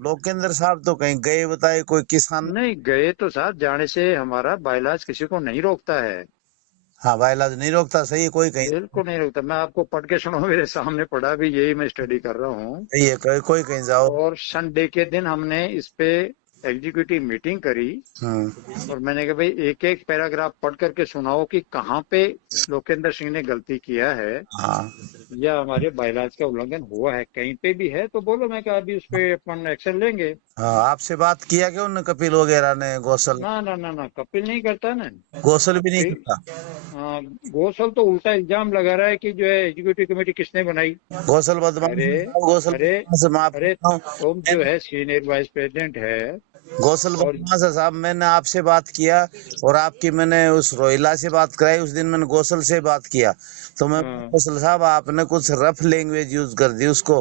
लोकेंद्र साहब तो कहीं गए बताए, कोई किसान। नहीं गए तो साहब, जाने से हमारा बाइलाज किसी को नहीं रोकता है। हाँ बाइलाज नहीं रोकता, सही है, कोई कहीं बिल्कुल नहीं रोकता। मैं आपको पढ़ के सुनाऊं, मेरे सामने पढ़ा भी, यही मैं स्टडी कर रहा हूँ। सही है, कोई कहीं जाओ। और संडे के दिन हमने इस पे एग्जीक्यूटिव मीटिंग करी, हम्म। और मैंने कहा भाई एक एक पैराग्राफ पढ़ करके सुनाओ कि कहाँ पे लोकेंद्र सिंह ने गलती किया है, हाँ या हमारे बाइलाज का उल्लंघन हुआ है, कहीं पे भी है तो बोलो। मैं कहा अभी उस पे अपन एक्शन लेंगे। हाँ, आपसे बात किया क्या उन कपिल वगैरह ने, गौसल? ना ना ना ना, कपिल नहीं करता ना। गौसल भी नहीं फिर करता? गोसल तो उल्टा इल्जाम लगा रहा है कि जो है एग्जीक्यूटिव कमेटी किसने बनाई। गौसल बदमाश अरे है साहब, गौसल अरे बदमाश है, मैं आपको अरे, बताऊं। तुम जो है सीनियर वाइस प्रेसिडेंट है। गौसल और बदमाश है साहब, मैंने आपसे बात किया और आपकी मैंने उस रोहिला से बात कराई, उस दिन मैंने गौसल से बात किया। तो मैं हाँ, गौसल साहब आपने कुछ रफ लैंग्वेज यूज कर दी उसको।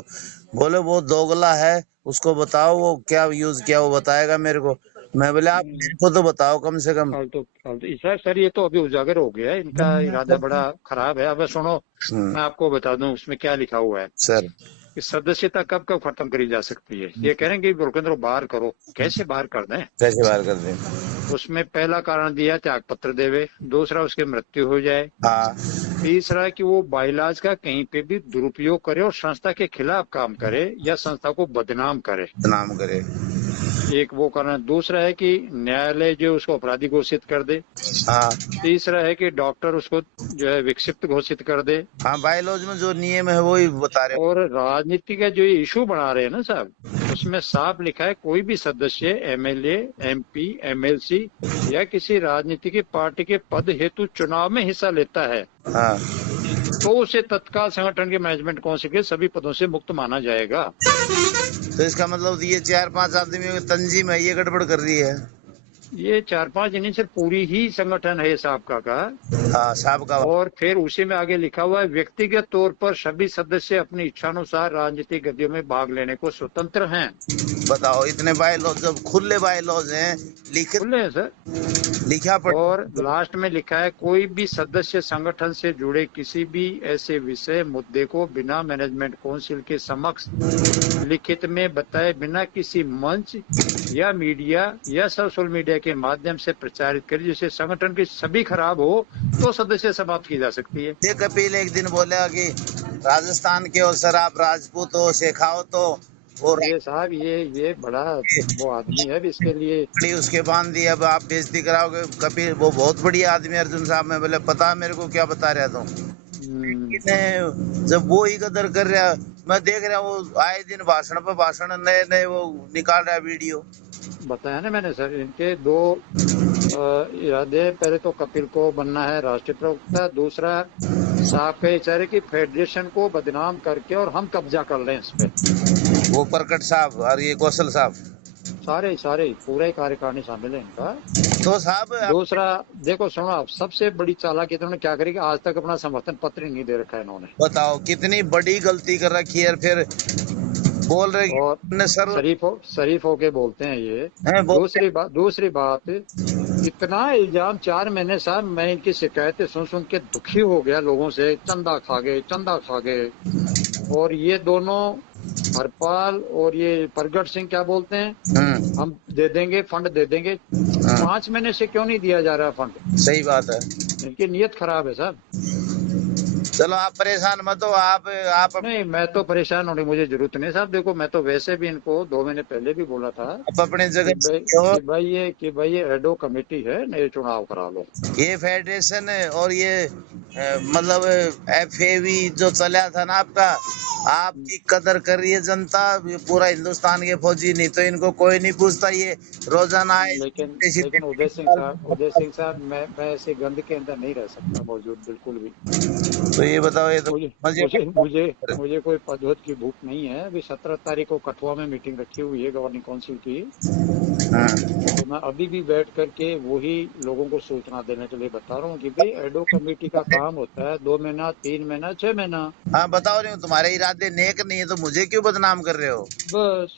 बोले वो दोगला है, उसको बताओ वो क्या यूज किया, वो बताएगा मेरे को। मैं बोले आप मेरे को तो बताओ कम से कम। फालतू फालतू सर सर, ये तो अभी उजागर हो गया है, इनका इरादा बड़ा खराब है। अब सुनो, हम्म। मैं आपको बता दूं उसमें क्या लिखा हुआ है सर। कि सदस्यता कब कब खत्म करी जा सकती है। ये कह रहे हैं कि भूपेंद्र को बाहर करो, कैसे बाहर कर दें। कैसे बाहर कर दें? उसमें पहला कारण दिया त्याग पत्र देवे, दूसरा उसकी मृत्यु हो जाए, हाँ। तीसरा कि वो बाइलाज का कहीं पे भी दुरुपयोग करे और संस्था के खिलाफ काम करे या संस्था को बदनाम करे। नाम करे। एक वो कारण। दूसरा है कि न्यायालय जो उसको अपराधी घोषित कर दे। हाँ। तीसरा है कि डॉक्टर उसको जो है विक्षिप्त घोषित कर दे। हाँ बायोलॉजी में जो नियम है वो ही बता रहे और राजनीति का जो ये इशू बना रहे हैं ना साहब, उसमें साफ लिखा है कोई भी सदस्य एमएलए, एमपी, एमएलसी या किसी राजनीतिक पार्टी के पद हेतु चुनाव में हिस्सा लेता है हो। हाँ। तो उसे तत्काल संगठन के मैनेजमेंट काउंसिल के सभी पदों से मुक्त माना जाएगा। तो इसका मतलब ये 4-5 आदमियों की तंजीम है, ये गड़बड़ कर रही है। ये 4-5 नहीं सर, पूरी ही संगठन है साहब का। हाँ साहब का। और फिर उसी में आगे लिखा हुआ है व्यक्तिगत तौर पर सभी सदस्य अपनी इच्छानुसार राजनीतिक गतियों में भाग लेने को स्वतंत्र हैं। बताओ, इतने बायलॉज जब खुले बायलॉज हैं, लिखित खुले हैं सर। लिखा पड़। और लास्ट में लिखा है कोई भी सदस्य संगठन से जुड़े किसी भी ऐसे विषय मुद्दे को बिना मैनेजमेंट काउंसिल के समक्ष लिखित में बताए बिना किसी मंच या मीडिया या सोशल मीडिया के माध्यम से प्रचारित करे जिससे संगठन की छवि खराब हो तो सदस्य समाप्त की जा सकती है। ये कपिल एक दिन बोला कि राजस्थान के हो सर, आप राजपूत हो, शेखाओ तो वो ये साहब, ये बड़ा वो आदमी है, अब इसके लिए। राखड़ी उसके बांध दी, अब आप बेइज्जती कराओगे। कपिल वो बहुत बढ़िया आदमी है अर्जुन साहब, मैं बोले पता है मेरे को क्या बता रहा था। लेकिन जब वो ही कदर कर रहा, मैं देख रहा हूँ वो आए दिन भाषण पे भाषण नए नए वो निकाल रहा है वीडियो। बताया ना मैंने सर, इनके दो इरादे हैं। पहले तो कपिल को बनना है राष्ट्रीय प्रवक्ता, दूसरा साहब का विचार है कि फेडरेशन को बदनाम करके और हम कब्जा कर लें इस पे। वो प्रकट साहब और ये कौशल साहब। सारे सारे पूरा ही कार्यकारिणी शामिल है इनका। तो साहब दूसरा, देखो सुनो आप, सबसे बड़ी चालाकी इन्होंने क्या करी कि आज तक अपना समर्थन पत्र ही नहीं दे रखा है इन्होंने। बताओ कितनी बड़ी गलती कर रखी है, फिर बोल रहे कि और हमने सर शरीफ होके बोलते हैं ये। हैं बोल। दूसरी बात, इतना इल्जाम 4 महीने साहब, मैं इनकी शिकायतें सुन सुन के दुखी हो गया लोगों से, चंदा खा गए, चंदा खा गए। और ये दोनों हरपाल और ये प्रगट सिंह क्या बोलते हैं, हम्म। हम दे देंगे, फंड दे देंगे। हाँ, 5 महीने से क्यों नहीं दिया जा रहा फंड। सही बात है। इनकी नीयत खराब है साहब। चलो आप परेशान मत हो, नहीं, मैं तो परेशान होने की मुझे जरूरत नहीं साहब। देखो मैं तो वैसे भी इनको 2 महीने पहले भी बोला था आप अपने कि जगह भाई से हो। कि भाई ये एडो कमेटी है, नए चुनाव करा लो। ये फेडरेशन है और ये मतलब FAV जो चला था ना आपका, आपकी कदर कर रही है जनता। ये पूरा हिंदुस्तान के फौजी, नहीं तो इनको कोई नहीं पूछता, ये रोजाना आए लेकिन ऐसी लेकिन उदय सिंह साहब, मैं ऐसे गंद के अंदर नहीं रह सकता मौजूद, बिल्कुल भी। तो ये बताओ, ये तो मुझे मजे मुझे मुझे कर। मुझे कोई पदों की भूख नहीं है। अभी 17 तारीख को कठुआ में मीटिंग रखी हुई है गवर्निंग काउंसिल की। हाँ। तो मैं अभी भी बैठ करके वही लोगों को सूचना देने के लिए बता रहा हूँ कि भाई एडो कमेटी का काम होता है 2 महीना, 3 महीना, 6 महीना। हाँ बताओ रही हूँ, तुम्हारे इरादे नेक नहीं है तो मुझे क्यों बदनाम कर रहे हो? बस।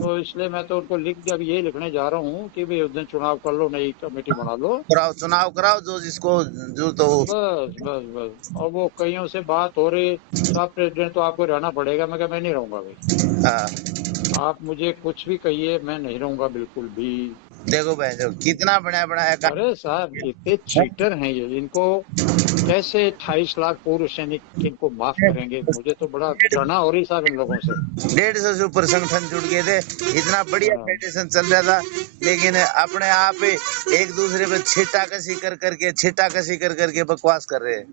तो इसलिए मैं तो उनको लिख दिया, अब ये लिखने जा रहा हूँ कि भाई उस दिन चुनाव कर लो, नई कमेटी बना लो। कराओ, चुनाव कराओ, जो जिसको जो तो। बस बस बस। और वो कईयों से बात हो रही, साहब प्रेसिडेंट तो आपको रहना पड़ेगा। मैं कहा मैं नहीं रहूंगा भाई। हाँ। आप मुझे कुछ भी कहिए, मैं नहीं रहूंगा बिल्कुल भी। देखो भाई जो कितना बड़ा बनाया काम। अरे साहब इतने चीटर हैं ये, इनको कैसे 28 लाख पूर्व सैनिक इनको माफ करेंगे? मुझे तो बड़ा घृणा हो रही साहब इन लोगों से। 150 से ऊपर संगठन जुड़ गए थे, इतना बढ़िया हाँ। फेडरेशन चल रहा था, लेकिन अपने आप ही एक दूसरे पे छिट्टा कसी कर करके बकवास कर रहे हैं।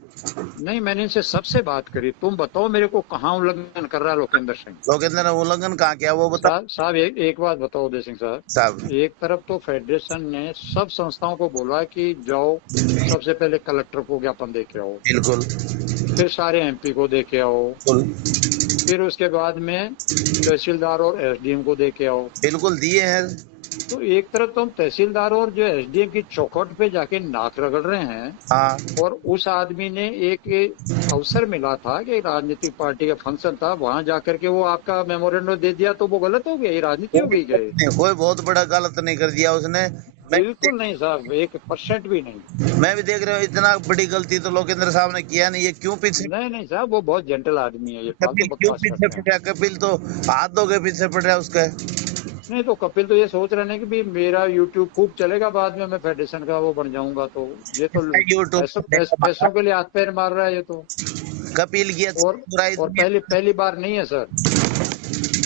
नहीं, मैंने इनसे सबसे बात करी, तुम बताओ मेरे को कहाँ उल्लंघन कर रहा है लोकेंद्र सिंह? लोकेंद्र ने उल्लंघन कहाँ किया वो बता। साहब एक बात बताओ उदय सिंह साहब साहब, एक तरफ तो फेडरेशन ने सब संस्थाओं को बोला कि जाओ सबसे पहले कलेक्टर को ज्ञापन दे के आओ, बिल्कुल फिर सारे एमपी को दे के आओ, बिल्कुल फिर उसके बाद में तहसीलदार और एसडीएम को दे के आओ। बिल्कुल दिए हैं। तो एक तरफ तो हम तहसीलदार और जो एसडीएम की चौखट पे जाके नाक रगड़ रहे हैं, हाँ और उस आदमी ने एक अवसर मिला था कि राजनीतिक पार्टी का फंक्शन था, वहां जाकर के वो आपका मेमोरेंडम दे दिया, तो वो गलत हो गया, ये राजनीति हो गई क्या ये? कोई बहुत बड़ा गलत नहीं कर दिया उसने। बिल्कुल नहीं साहब, 1% भी नहीं। मैं भी देख रहा हूँ इतना बड़ी गलती तो लोकेंद्र साहब ने किया नहीं, ये क्यों पीछे। नहीं नहीं साहब, वो बहुत जेंटल आदमी है, ये फालतू कपिल क्यों बकवास पीछे करते हैं। पड़ रहा, कपिल तो हाथ धो के पीछे पड़ रहा है उसका। नहीं तो कपिल तो ये सोच रहे हैं कि भी मेरा यूट्यूब खूब चलेगा, बाद में मैं फेडरेशन का वो बन जाऊंगा, तो ये तो पैसों के लिए हाथ पैर मार रहा है ये तो। कपिल की अच्छी और बुराई और पहली पहली बार नहीं है सर,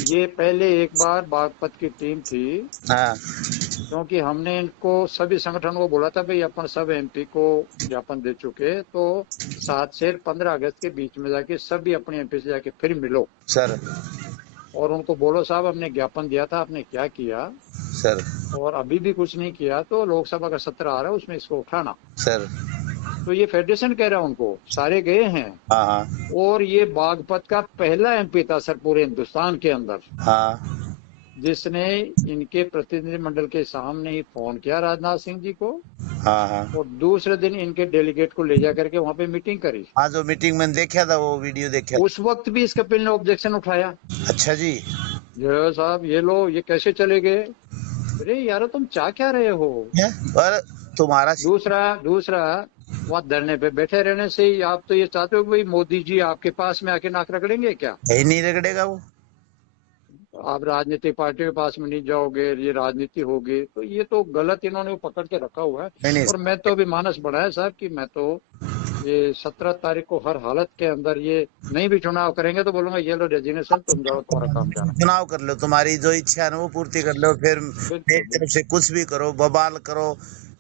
ये पहले एक बार बागपत की टीम थी, हाँ क्योंकि हमने इनको सभी संगठनों को बोला था भाई अपन सब एमपी को ज्ञापन दे चुके, तो 7 से 15 अगस्त के बीच में जाके सभी अपने एमपी से जाके फिर मिलो सर। और उनको बोलो साहब हमने ज्ञापन दिया था, आपने क्या किया, सर और अभी भी कुछ नहीं किया, तो लोकसभा का सत्र आ रहा है उसमें इसको उठाना। सर तो ये फेडरेशन कह रहा है उनको, सारे गए हैं, हाँ हाँ और ये बागपत का पहला एमपी था सर पूरे हिंदुस्तान के अंदर, हाँ जिसने इनके प्रतिनिधिमंडल के सामने ही फोन किया राजनाथ सिंह जी को, हाँ हाँ और दूसरे दिन इनके डेलीगेट को ले जा करके वहां पे मीटिंग करी। हाँ जो मीटिंग मैंने देखा था वो वीडियो देखा। उस वक्त भी इस कपिल ने ऑब्जेक्शन उठाया, अच्छा जी। जो साहब ये लो ये कैसे चले गए, अरे यार तुम चाह क्या रहे हो? है? और तुम्हारा दूसरा दूसरा वहाँ धरने पे बैठे रहने से ही आप तो ये चाहते हो कि भाई मोदी जी आपके पास में आके नाक रगड़ेंगे क्या? ही नहीं रगड़ेगा वो। आप राजनीतिक पार्टी के पास में नहीं जाओगे, ये राजनीति होगी, तो ये तो गलत इन्होंने वो पकड़ के रखा हुआ है। नहीं और मैं तो अभी मानस बढ़ा है साहब कि मैं तो ये 17 तारीख को हर हालत के अंदर ये नहीं भी चुनाव करेंगे तो बोलूंगा ये लो रेजिग्नेशन, तुम जाओ तुम्हारा काम जाना। चुनाव कर लो, तुम्हारी जो इच्छा है ना वो पूर्ति कर लो, फिर मेरी तरफ से कुछ भी करो, बवाल करो।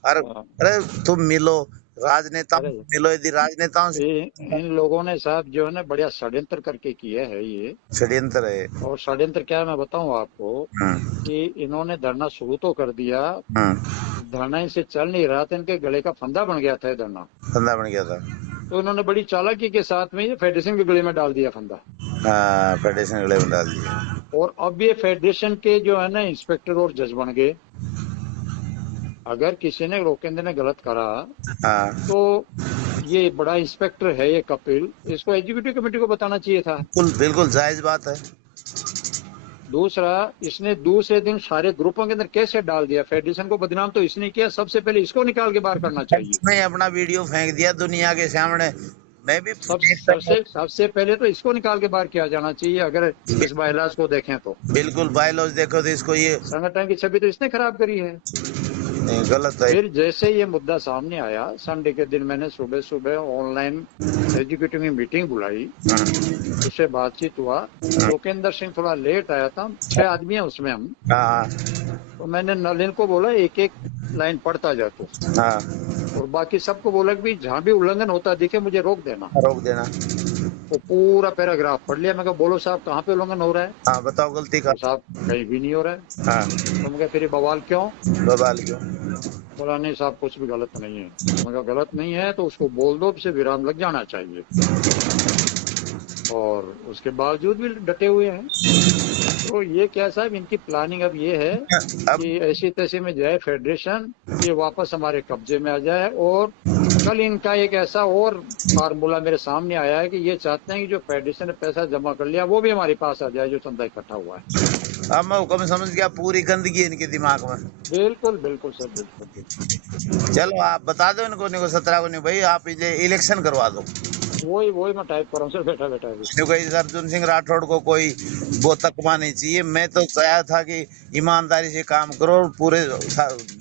अरे हाँ। अरे तुम मिलो राजनेताओं अरे से, मिलो यदि राजनेताओं से। इन लोगों ने साहब जो है ना बढ़िया षड्यंत्र करके किया है ये। षड्यंत्र है। और षड्यंत्र क्या है मैं बताऊं आपको, कि इन्होंने धरना शुरू तो कर दिया, धरना इनसे चल नहीं रहा था, इनके गले का फंदा बन गया था ये धरना, फंदा बन गया था। तो इन्होंने बड़ी चालाकी के साथ में ये फेडरेशन के गले में डाल दिया फंदा। हाँ फेडरेशन गले में डाल दिया। और अब ये फेडरेशन के जो है ना इंस्पेक्टर और जज बन गए। अगर किसी ने लोकेंद्र ने गलत करा हाँ तो ये बड़ा इंस्पेक्टर है ये कपिल, इसको एग्जीक्यूटिव कमेटी को बताना चाहिए था। बिल्कुल बिल्कुल जायज बात है। दूसरा, इसने दूसरे दिन सारे ग्रुपों के अंदर कैसे डाल दिया, फेडरेशन को बदनाम तो इसने किया, सबसे पहले इसको निकाल के बाहर करना चाहिए। नहीं अपना वीडियो फेंक दिया दुनिया के सामने। मैं भी सबसे पहले तो इसको निकाल के बाहर किया जाना चाहिए, अगर इस बायलाज को देखें तो। बिल्कुल बायलॉज देखो तो इसको ये संगठन की छवि तो इसने खराब करी है। नहीं, गलत है। फिर जैसे ये मुद्दा सामने आया, संडे के दिन मैंने सुबह सुबह ऑनलाइन एग्जीक्यूटिव की मीटिंग बुलाई, उससे बातचीत हुआ। लोकेंद्र सिंह थोड़ा लेट आया था, 6 आदमी है उसमें हम। हाँ तो मैंने नलिन को बोला एक एक लाइन पढ़ता जा तू, हाँ और बाकी सबको बोला कि जहाँ भी उल्लंघन होता दिखे मुझे रोक देना। रोक देना। तो पूरा पैराग्राफ पढ़ लिया। मैं कहा बोलो साहब कहाँ पे उल्लंघन हो रहा है? हाँ बताओ गलती का। तो साहब कहीं भी नहीं हो रहा है। हाँ तो मैं कहा फिर ये बवाल क्यों? बवाल क्यों? बोला नहीं साहब कुछ भी गलत नहीं है। मैं कहा गलत नहीं है तो उसको बोल दो, से विराम लग जाना चाहिए। और उसके बावजूद भी डटे हुए हैं। तो ये क्या साहब इनकी प्लानिंग अब ये है कि ऐसी तैसी में जाए फेडरेशन, ये वापस हमारे कब्जे में आ जाए। और कल इनका एक ऐसा और फार्मूला मेरे सामने आया है कि ये चाहते हैं कि जो फेडरेशन ने पैसा जमा कर लिया वो भी हमारे पास आ जाए, जो चंदा इकट्ठा हुआ है। अब मैं हुक्म समझ गया, पूरी गंदगी इनके दिमाग में। बिल्कुल बिल्कुल सर बिल्कुल। चलो आप बता दो इनको 17 को नहीं भाई, आप इलेक्शन करवा दो। वही वही मैं टाइप कर रहा हूँ सर, बैठा बैठा अभी। क्योंकि इस अर्जुन सिंह राठौड़ को कोई वो तकमा नहीं चाहिए। मैं तो चाहा था कि ईमानदारी से काम करो और पूरे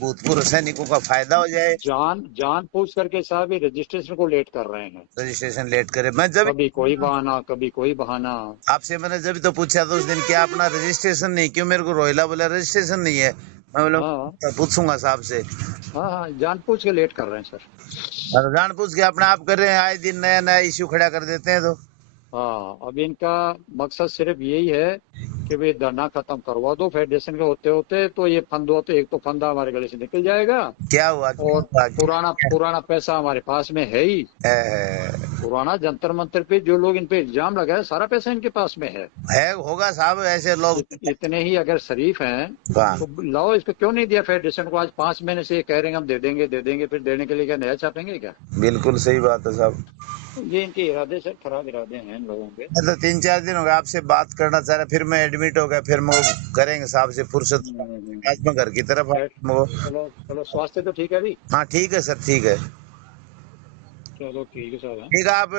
भूतपूर्व सैनिकों का फायदा हो जाए। जान जान पूछ करके साहब ये रजिस्ट्रेशन को लेट कर रहे हैं। रजिस्ट्रेशन लेट करे। मैं जब कभी कोई बहाना, कभी कोई बहाना। आपसे मैंने जब तो पूछा था उस दिन क्या अपना रजिस्ट्रेशन नहीं, क्यों मेरे को रोहिला बोला रजिस्ट्रेशन नहीं है। मैं बोला हाँ पूछूंगा साहब से। हाँ हाँ, जान पूछ के लेट कर रहे हैं सर। और जान पूछ के अपने आप कर रहे हैं, आए दिन नया नया इश्यू खड़ा कर देते हैं। तो हाँ, अब इनका मकसद सिर्फ यही है कि भाई धरना खत्म करवा दो फेडरेशन के होते होते, तो ये फंद होते, एक तो फंदा हमारे गले से निकल जाएगा, क्या हुआ, क्या और हुआ, पुराना पुराना पैसा हमारे पास में है ही। है, पुराना जंतर मंतर पे जो लोग इन पे इल्जाम लगाए, सारा पैसा इनके पास में है। होगा साहब ऐसे लोग। इतने ही अगर शरीफ हैं हाँ तो लाओ, इस पे क्यों नहीं दिया फेडरेशन को? आज 5 महीने से ये कह रहे हैं हम दे देंगे दे देंगे, फिर देने के लिए क्या नया छापेंगे क्या? बिल्कुल सही बात है साहब। तो ये इनके इरादे सर, खराब इरादे हैं इन लोगों के। मैं तो 3-4 दिन हो गए आपसे बात करना चाह रहा, फिर मैं एडमिट हो गया, फिर मैं करेंगे साहब से फुर्सत। आज मैं घर की तरफ खैर, वो। चलो चलो, स्वास्थ्य तो ठीक है अभी? हाँ ठीक है सर, ठीक है। चलो ठीक है सर। ठीक है, आप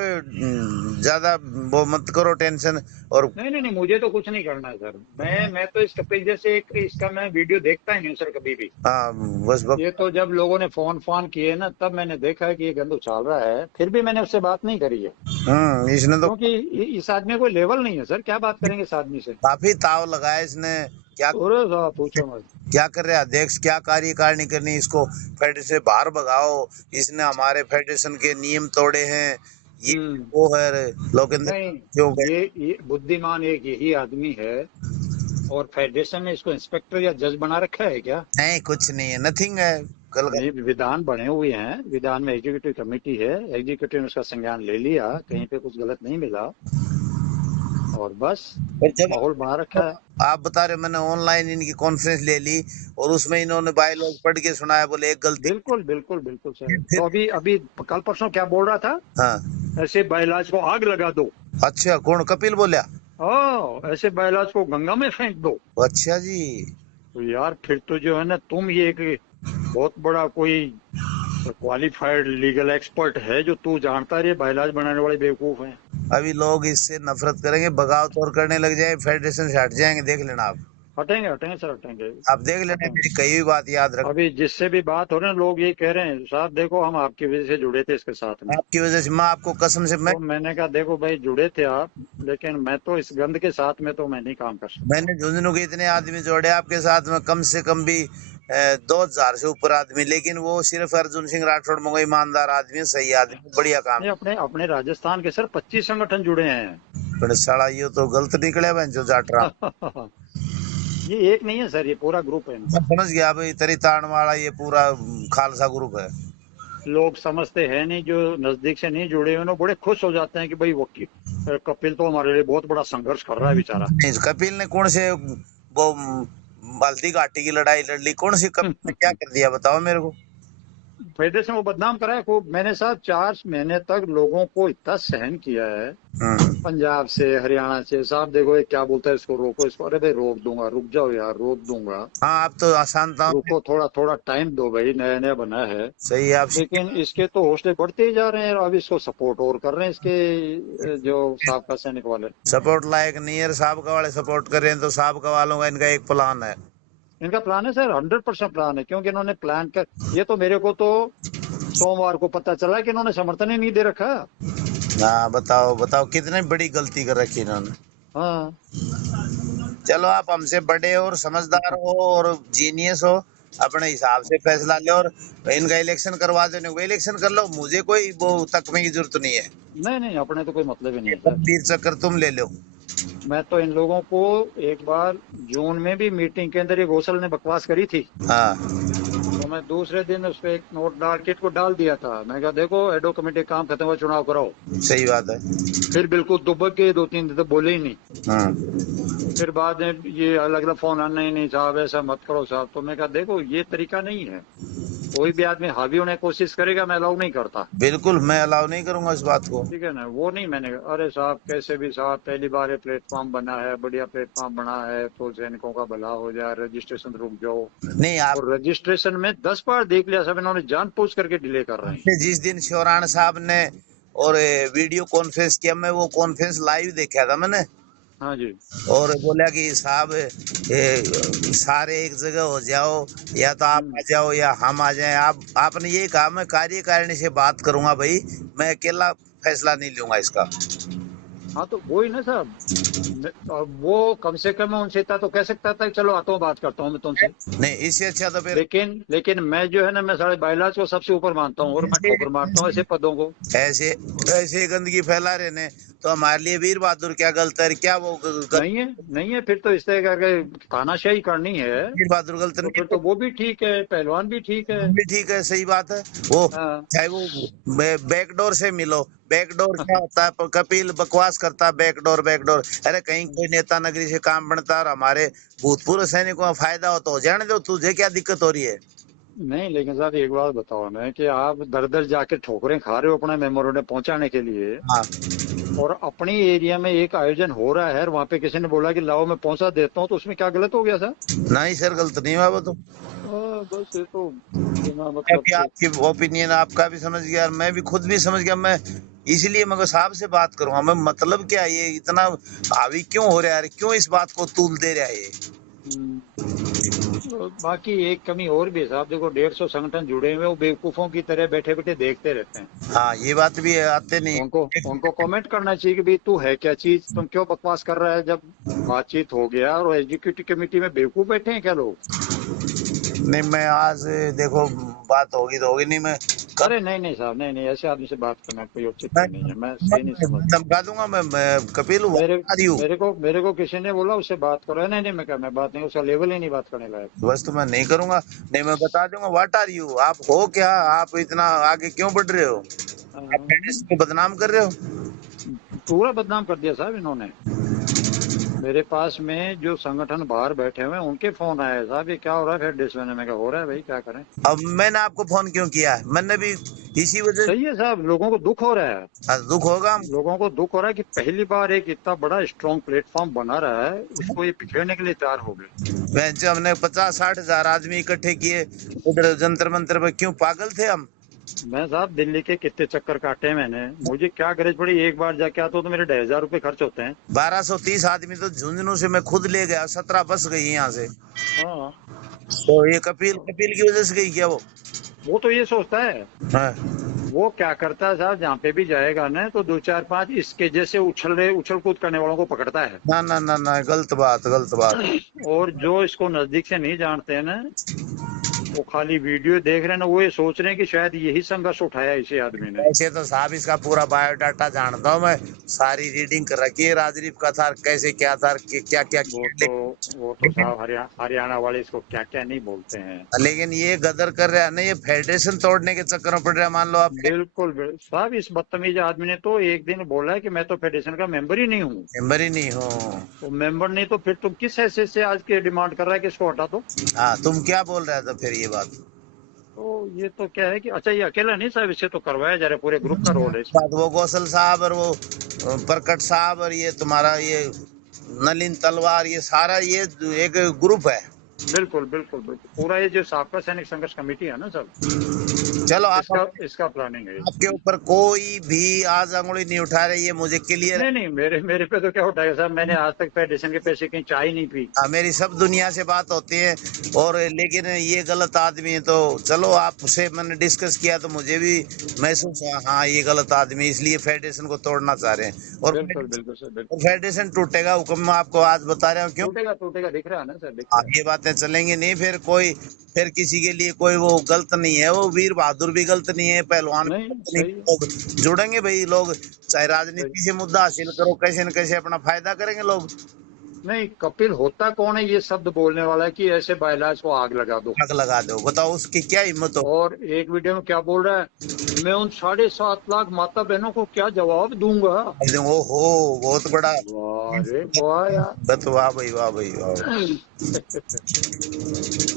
ज्यादा वो मत करो टेंशन। और नहीं नहीं नहीं, मुझे तो कुछ नहीं करना है सर। मैं तो इस कपिल जैसे एक इसका मैं वीडियो देखता ही नहीं हूँ सर कभी भी। हाँ बस ये तो जब लोगों ने फोन किए ना, तब मैंने देखा है कि ये गंदू चल रहा है, फिर भी मैंने उससे बात नहीं करी है। इसने तो क्योंकि इस आदमी में कोई लेवल नहीं है सर, क्या बात करेंगे इस आदमी से? काफी ताव लगाया इसने। क्या अरे साहब पूछो मत। क्या कर रहे हैं अध्यक्ष, क्या कार्यकारिणी करनी, इसको फेडरेशन से बाहर भगाओ। इसने हमारे फेडरेशन के नियम तोड़े हैं। ये हम्म। वो है लोकेंद्र नहीं, क्यों ये बुद्धिमान एक यही आदमी है, और फेडरेशन ने इसको इंस्पेक्टर या जज बना रखा है क्या? नहीं, कुछ नहीं है, नथिंग है। कल का नहीं, विधान बने हुए हैं, विधान में एग्जीक्यूटिव कमेटी है, एग्जीक्यूटिव ने उसका संज्ञान ले लिया, कहीं पे कुछ गलत नहीं मिला, और बस फिर जब माहौल बना रखा है। आप बता रहे, मैंने ऑनलाइन इनकी कॉन्फ्रेंस ले ली और उसमें इन्होंने बायलॉग पढ़ के सुनाया, बोले एक गलती। बिल्कुल बिल्कुल बिल्कुल सर। फिर तो अभी अभी कल परसों क्या बोल रहा था? हाँ ऐसे बाइलाज को आग लगा दो। अच्छा, कौन कपिल बोला? ऐसे बाइलाज को गंगा में फेंक दो। अच्छा जी। तो यार फिर तो जो है ना, तुम ये एक बहुत बड़ा कोई क्वालिफाइड लीगल एक्सपर्ट है जो तू जानता है, ये बाइलाज बनाने वाले बेवकूफ हैं। अभी लोग इससे नफरत करेंगे, बगावत और करने लग जाए, फेडरेशन से हट जाएंगे, देख लेना आप। हटेंगे हटेंगे सर, हटेंगे आप देख लेना, हटेंगे। मेरी कही हुई बात याद रख। अभी जिससे भी बात हो रही है, लोग ये कह रहे हैं साहब देखो हम आपकी वजह से जुड़े थे इसके साथ में। आपकी वजह से, मैं आपको कसम से, तो मैंने कहा देखो भाई जुड़े थे आप, लेकिन मैं तो इस गंद के साथ में तो मैं नहीं काम कर सकता। मैंने झुंझुनू के इतने आदमी जोड़े आपके साथ में, कम से कम भी 2000 से ऊपर आदमी, लेकिन वो सिर्फ अर्जुन सिंह राठौड़ में कोई ईमानदार आदमी, सही आदमी, बढ़िया काम। नहीं, अपने अपने राजस्थान के सर 25 संगठन जुड़े हैं। बड़े साला ये तो गलत निकले बहन जो जाट रहा। ये एक नहीं है सर, ये पूरा ग्रुप है मैं इनका। समझ गया भाई, तरीताण वाला ये पूरा खालसा ग्रुप है। लोग समझते हैं नहीं, जो नजदीक से नहीं जुड़े हुए, बड़े खुश हो जाते हैं कि भाई वकील कपिल तो हमारे लिए बहुत बड़ा संघर्ष कर रहा है बेचारा। नहीं, कपिल ने कौन से वो हल्दी घाटी की लड़ाई लड़ ली? कौन सी कपिल ने क्या कर दिया बताओ मेरे को। फेडरेशन को बदनाम करा है खूब। मैंने साहब 4 महीने तक लोगों को इतना सहन किया है, पंजाब से हरियाणा से, साहब देखो ये क्या बोलता है, इसको रोको, इसको, अरे भाई रोक दूंगा, रुक जाओ यार, रोक दूंगा। हाँ आप तो आसान था। रुको, थोड़ा थोड़ा टाइम दो भाई, नया नया बना है। सही है आप। लेकिन इसके तो हौसले बढ़ते ही जा रहे हैं, और अब इसको सपोर्ट और कर रहे हैं इसके जो साबका सैनिक वाले। सपोर्ट लायक नहीं है, साहब वाले सपोर्ट कर रहे हैं, तो साहब वालों का इनका एक प्लान है। इनका प्लान है सर, 100% प्लान है, क्योंकि इन्होंने प्लान कर, ये तो मेरे को तो सोमवार को पता चला कि इन्होंने समर्थन ही नहीं दे रखा। हाँ बताओ बताओ, कितनी बड़ी गलती कर रखी इन्होंने। हाँ चलो, आप हमसे बड़े और समझदार हो और जीनियस हो, अपने हिसाब से फैसला लो और इनका इलेक्शन करवा देने को इलेक्शन कर लो, मुझे कोई वो तकमे की जरूरत नहीं है। नहीं नहीं, अपने तो कोई मतलब ही नहीं है सर। 20 चक्कर तुम ले लो। मैं तो इन लोगों को एक बार जून में भी मीटिंग के अंदर ये घोषल ने बकवास करी थी, हाँ तो मैं दूसरे दिन उस पर एक नोट डाल के को डाल दिया था। मैं कहा देखो एडो कमेटी काम खत्म हुआ, चुनाव कराओ। सही बात है। फिर बिल्कुल दुबक के 2-3 दिन तो बोले ही नहीं। हाँ फिर बाद में ये अलग अलग फोन आना ही नहीं साहब, ऐसा मत करो साहब। तो मैं कहा देखो ये तरीका नहीं है, कोई भी आदमी हावी होने की कोशिश करेगा, मैं अलाउ नहीं करता। बिल्कुल, मैं अलाउ नहीं करूंगा इस बात को। ठीक है ना, वो नहीं। मैंने कहा अरे साहब कैसे भी साहब, पहली बार ये प्लेटफॉर्म बना है, बढ़िया प्लेटफॉर्म बना है, तो सैनिकों का भला हो जाए, रजिस्ट्रेशन रुक जाओ। नहीं, आप और रजिस्ट्रेशन में 10 बार देख लिया सब, इन्होंने जान पूछ करके डिले कर रहे हैं। जिस दिन शिवराण साहब ने और वीडियो कॉन्फ्रेंस किया। मैं वो कॉन्फ्रेंस लाइव देखा था मैंने। हाँ जी। और बोला कि साहब सारे एक जगह हो जाओ, या तो आप आ जाओ या हम आ जाएं। आपने ये कहा मैं कार्यकारिणी से बात करूंगा भाई, मैं अकेला फैसला नहीं लूंगा इसका। हाँ तो वही ना साहब, और वो कम से कम मैं उनसे इतना तो कह सकता था कि चलो आता हूँ, बात करता हूँ मैं तुमसे। नहीं, इससे अच्छा तो फिर लेकिन मैं जो है ना, मैं सारे बाइलाज को सबसे ऊपर मानता हूँ और मैं ठोकर मारता हूँ ऐसे पदों को। ऐसे ऐसे गंदगी फैला रहे ने, तो हमारे लिए वीर बहादुर क्या गलत है? क्या वो नहीं है, नहीं है, फिर तो इस तरह करके तानाशाही करनी है वीर बहादुर गलत तो नहीं फिर है? तो वो भी ठीक है, पहलवान भी ठीक है। भी ठीक है, सही बात है। वो हाँ। चाहे वो बैकडोर से मिलो। बैकडोर क्या होता है? कपिल बकवास करता है, बैकडोर बैकडोर। अरे कहीं कोई नेता नगरी से काम बनता है और हमारे भूतपूर्व सैनिकों का फायदा हो तो हो जाने दो, तुझे क्या दिक्कत हो रही है? नहीं लेकिन साहब एक बात बताओ ना, कि आप दर दर जाके ठोकरें खा रहे हो अपने मेमोरेंडम पहुंचाने के लिए, हाँ, और अपनी एरिया में एक आयोजन हो रहा है और वहां पे किसी ने बोला कि लाओ मैं पहुंचा देता हूँ, तो उसमें क्या गलत हो गया सर? नहीं सर, गलत नहीं हुआ वो तो। बस ये तो बिना मतलब आपकी के। आपकी ओपिनियन आपका भी समझ गया और मैं भी खुद भी समझ गया। मैं इसलिए मगर साहब से बात करूंगा मैं, मतलब क्या ये इतना हावी क्यों हो रहा है? क्यों इस बात को तूल दे रहा है ये? हम्म, तो बाकी एक कमी और भी है साहब, देखो 150 संगठन जुड़े हुए हैं, वो बेवकूफों की तरह बैठे बैठे देखते रहते हैं। हाँ, ये बात भी है, आते नहीं। उनको उनको कमेंट करना चाहिए कि भाई तू है क्या चीज, तुम क्यों बकवास कर रहा है। जब बातचीत हो गया और एग्जीक्यूटिव कमेटी में बेवकूफ बैठे हैं क्या लोग? नहीं, मैं आज देखो, बात होगी तो होगी नहीं। मैं कब अरे नहीं नहीं साहब, नहीं नहीं, ऐसे आदमी से बात करना कोई उचित मैं, नहीं है, मैं सही नहीं समझता। धमका दूंगा। मैं कपिल हूँ, मेरे आ रही हूँ। मेरे को किसी ने बोला उससे बात करो, नहीं नहीं, मैं बात नहीं, उसका लेवल ही नहीं बात करने लायक। बस तो मैं नहीं करूंगा। नहीं, मैं बता दूंगा व्हाट आर यू, आप हो क्या? आप इतना आगे क्यों बढ़ रहे हो? आप हाँ, फेडरेशन को बदनाम कर रहे हो। पूरा बदनाम कर दिया साहब इन्होंने। मेरे पास में जो संगठन बाहर बैठे हुए हैं उनके फोन आए हैं, साहब ये क्या हो रहा है फेडरेशन में। मैं कहा हो रहा है भाई, क्या करें। अब मैंने आपको फोन क्यों किया है? मैंने भी इसी वजह सही है साहब, लोगों को दुख हो रहा है। दुख होगा। लोगों को दुख हो रहा है कि पहली बार एक इतना बड़ा स्ट्रॉन्ग प्लेटफॉर्म बना रहा है, उसको ये बिखेरने के लिए तैयार हो गए। बेंच हमने 50-60 हजार आदमी इकट्ठे किए उधर जंतर मंतर पे, क्यों पागल थे हम? मैं साहब दिल्ली के कितने चक्कर काटे मैंने, मुझे क्या गरज पड़ी, एक बार जाके आता हूँ तो मेरे 2,500 रुपये खर्च होते हैं। 1230 आदमी तो झुंझुनू से मैं खुद ले गया, 17 बस गई यहाँ से। हाँ, तो ये कपिल कपिल की वजह से गई क्या वो? वो तो ये सोचता है। हाँ। वो क्या करता है साहब, जहाँ पे भी जाएगा ना तो दो चार पांच इसके जैसे उछल कूद करने वालों को पकड़ता है। ना ना ना ना, गलत बात, गलत बात। और जो इसको नजदीक से नहीं जानते हैं ना, वो खाली वीडियो देख रहे हैं ना, वो ये सोच रहे हैं कि शायद यही संघर्ष उठाया इसी आदमी ने। ऐसे तो साहब इसका पूरा बायोडाटा जानता हूँ मैं, सारी रीडिंग कर रखी है राजदीप का था, कैसे क्या था, क्या क्या वो किया। तो वो तो लेकिन साहब हरियाणा वाले इसको क्या क्या नहीं बोलते हैं। लेकिन ये गदर कर रहा है ना, ये फेडरेशन तोड़ने के चक्कर में पड़ रहा है। मान लो आपने बिल्कुल बिल्कुल साहब, इस बदतमीज आदमी ने तो एक दिन बोला है कि मैं तो फेडरेशन का मेंबर ही नहीं हूँ। मेंबर ही नहीं हो। तो मेंबर नहीं तो फिर तुम किस हैसियत से आज के डिमांड कर रहा है कि इसको हटा दो? हाँ, तुम क्या बोल रहा था फिर ये बात? तो ये तो क्या है कि अच्छा ये अकेला नहीं साहब, इससे तो करवाया जा रहा है, पूरे ग्रुप का रोल है इसमें। बात वो कौशल साहब और वो प्रकट साहब और ये तुम्हारा ये नलिन तलवार, ये सारा ये एक ग्रुप है। बिल्कुल बिल्कुल बिल्कुल, पूरा ये जो साबका सैनिक संघर्ष कमेटी है ना सब, चलो आप इसका प्लानिंग है ये। आपके ऊपर कोई भी आज अंगुली नहीं उठा रहे, ये मुझे क्लियर है। नहीं नहीं, मेरे पे तो क्या उठाएगा साहब, मैंने आज तक फेडरेशन के पैसे कहीं चाय नहीं पी। मेरी सब दुनिया से बात होती है। और लेकिन ये गलत आदमी है, तो चलो आपसे मैंने डिस्कस किया तो मुझे भी महसूस हुआ, हाँ ये गलत आदमी, इसलिए फेडरेशन को तोड़ना चाह रहे हैं। बिल्कुल बिल्कुल सर, बिल्कुल। और फेडरेशन टूटेगा, हुक्म मैं आपको आज बता रहा हूँ क्यों। टूटेगा टूटेगा, दिख रहा है ना सर, दिख हाँ, रहा ये बातें चलेंगी नहीं फिर कोई, फिर किसी के लिए कोई वो गलत नहीं है, वो वीर बहादुर भी गलत नहीं है, पहलवान है। भी नहीं गलत नहीं। सही लोग जुड़ेंगे भाई, लोग चाहे सही। राजनीति से मुद्दा हासिल करो, कैसे न कैसे अपना फायदा करेंगे लोग। नहीं, कपिल होता कौन है ये शब्द बोलने वाला है कि ऐसे बाइलाज को आग लगा दो? आग लगा दो, बताओ उसकी क्या हिम्मत हो? और एक वीडियो में क्या बोल रहा है, मैं उन 7.5 लाख माता बहनों को क्या जवाब दूंगा। ओ हो, बहुत बड़ा। वाह रे वाह यार। बस वाह भाई, वाह भाई, वाह।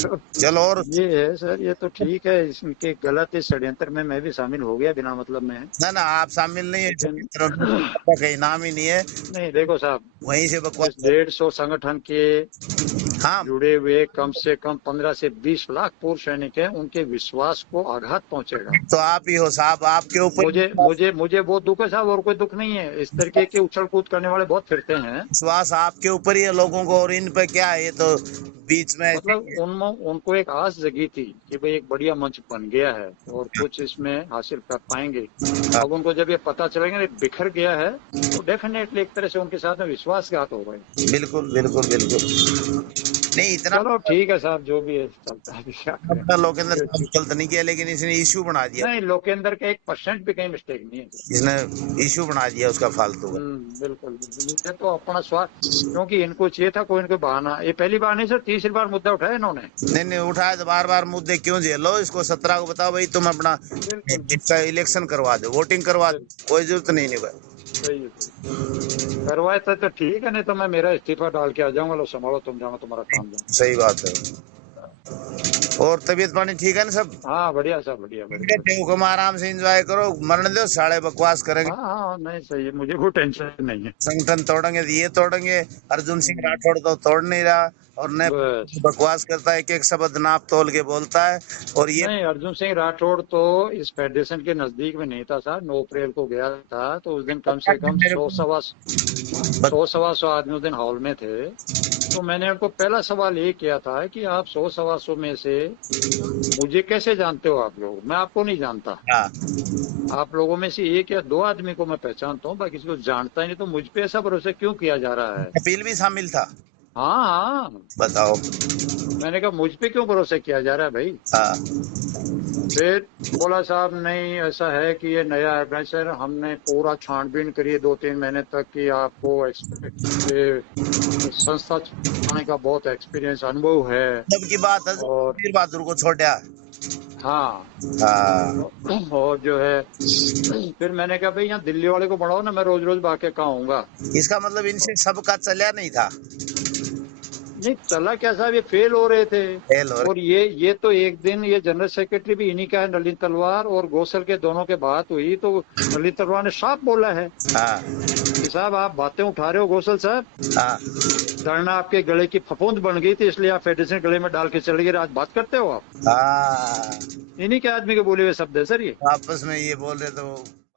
तो चलो और ये है सर, ये तो ठीक है, इसके गलत इस षड्यंत्र में मैं भी शामिल हो गया बिना मतलब में। ना ना, आप शामिल नहीं है, लेकिन आपका कहीं नाम ही नहीं है। नहीं देखो साहब, वहीं से इस बकवास। 150 संगठन के हाँ जुड़े हुए कम से कम 15 से 20 लाख पूर्व सैनिक हैं, उनके विश्वास को आघात पहुंचेगा। तो आप ही हो साहब, आपके ऊपर मुझे मुझे मुझे बहुत दुख है साहब, और कोई दुख नहीं है। इस तरीके के उछल कूद करने वाले बहुत फिरते हैं। विश्वास आपके ऊपर ही है लोगों को, और इन पे क्या है, ये तो बीच में मतलब उनमें उनको एक आस जगी थी कि भाई एक बढ़िया मंच बन गया है और कुछ इसमें हासिल कर पाएंगे। अब उनको जब ये पता चलेगा कि बिखर गया है, तो डेफिनेटली एक तरह से उनके साथ में विश्वासघात हो गए। बिल्कुल बिल्कुल बिल्कुल। नहीं इतना चलो ठीक है साहब, जो भी है चलता है, क्या करें। अपना लोकेंद्र साहब गलत नहीं किया, लेकिन इसने इशू बना दिया, नहीं, लोकेंद्र का 1% भी कहीं मिस्टेक नहीं है। इसने इशू बना दिया उसका फालतू का। बिल्कुल बिल्कुल। ये तो अपना स्वार्थ, क्योंकि इनको चाहिए था कोई इनको बहाना। ये पहली बार नहीं सर, तीसरी बार मुद्दा उठाया इन्होंने। नहीं नहीं उठाए तो बार बार मुद्दे क्यों झेलो, इसको 17 को बताओ भाई तुम अपना बिल्कुल इसका इलेक्शन करवा दो, वोटिंग करवा दो, बिल्कुल, कोई जरूरत नहीं है। सही है। करवाए तो ठीक है, नहीं तो मैं मेरा इस्तीफा डाल के आ जाऊंगा। लो संभालो, तुम जानो, तुम्हारा काम जानो। सही बात है। और तबीयत पानी ठीक है ना सब? हाँ बढ़िया साहब, बढ़िया बढ़िया। हुक्म आराम से एंजॉय करो, मरने दो, साले बकवास करेंगे, हाँ हाँ, नहीं सही है, मुझे कोई टेंशन नहीं है। संगठन तोड़ेंगे तो ये तोड़ेंगे। अर्जुन सिंह राठौड़ तो तोड़ नहीं रहा, और न बस। बकवास करता है, एक शब्द नाप तोल के बोलता है। और ये नहीं, अर्जुन सिंह राठौड़ तो इस फेडरेशन के नजदीक में नहीं था साहब। 9 अप्रैल को गया था, तो उस दिन कम से कम मेरे 100-125 आदमी उस दिन हॉल में थे। तो मैंने उनको पहला सवाल ये किया था कि आप 100-125 में से मुझे कैसे जानते हो आप लोग? मैं आपको नहीं जानता। हाँ, आप लोगों में से 1 या 2 आदमी को मैं पहचानता हूँ, बाकी किसी को जानता ही नहीं। तो मुझ पे ऐसा भरोसा क्यों किया जा रहा है? अपील भी शामिल था। हाँ हाँ, बताओ। मैंने कहा मुझ पे क्यों भरोसा किया जा रहा है भाई? हाँ, फिर बोला साहब नहीं, ऐसा है कि ये नया है सर, हमने पूरा छानबीन करी 2-3 महीने तक कि आपको संस्था चलाने का बहुत एक्सपीरियंस अनुभव है। तब की बात है और वीर बहादुर को छोड़ा। हाँ, हाँ, और जो है, फिर मैंने कहा भाई यहाँ दिल्ली वाले को बढ़ाओ ना, मैं रोज रोज बाके कहाँ आऊंगा। इसका मतलब इनसे सबका चला नहीं था। नहीं चला क्या साहब, ये फेल हो रहे थे। फेल हो रहे। और ये तो एक दिन ये जनरल सेक्रेटरी भी इन्हीं का है, नलिन तलवार और गोसल के, दोनों के बात हुई तो नलिन तलवार ने साफ बोला है हाँ कि साहब आप बातें उठा रहे हो गोसल साहब, हाँ धरना आपके गले की फफूंद बन गई थी, इसलिए आप फेडरेशन गले में डाल के चले गए, आज बात करते हो आप। हाँ, इन्हीं के आदमी के बोले हुए शब्द है सर ये। आपस में ये बोल रहे तो